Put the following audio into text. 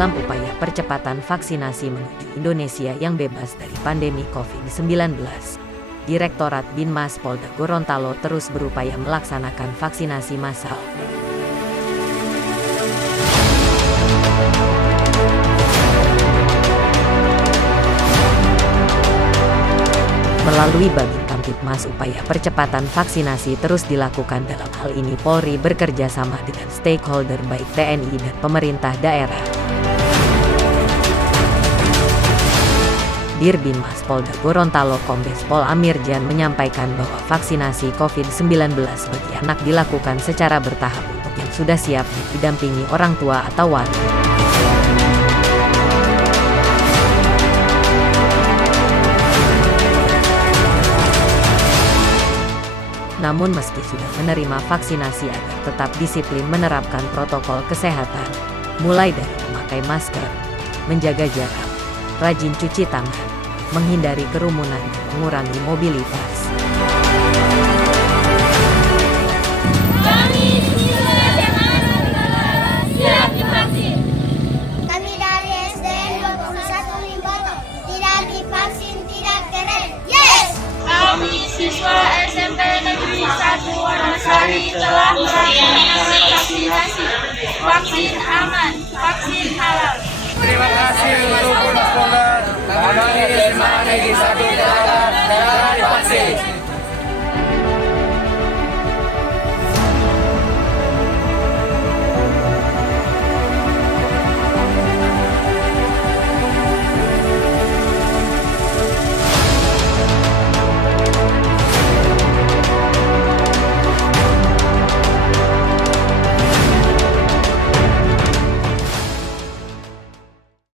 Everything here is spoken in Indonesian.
dalam upaya percepatan vaksinasi menuju Indonesia yang bebas dari pandemi COVID-19. Direktorat Binmas Polda Gorontalo terus berupaya melaksanakan vaksinasi massal. Melalui Babin Kamtibmas, upaya percepatan vaksinasi terus dilakukan. Dalam hal ini Polri bekerja sama dengan stakeholder baik TNI dan pemerintah daerah. Dir Binmas Polda Gorontalo Kombes Pol Amirjan menyampaikan bahwa vaksinasi COVID-19 bagi anak dilakukan secara bertahap untuk yang sudah siap didampingi orang tua atau wali. Namun meski sudah menerima vaksinasi, agar tetap disiplin menerapkan protokol kesehatan, mulai dari memakai masker, menjaga jarak, rajin cuci tangan, menghindari kerumunan, dan mengurangi mobilitas. Kami dari SDN 21 Limboto, tidak divaksin tidak keren. Yes! Kami siswa SMP Negeri 1 Wonosari telah melaksanakan vaksinasi. Vaksin aman, vaksin halal. Terima kasih untuk Binmas Polda. Kami SMA Negeri 1 telah divaksin.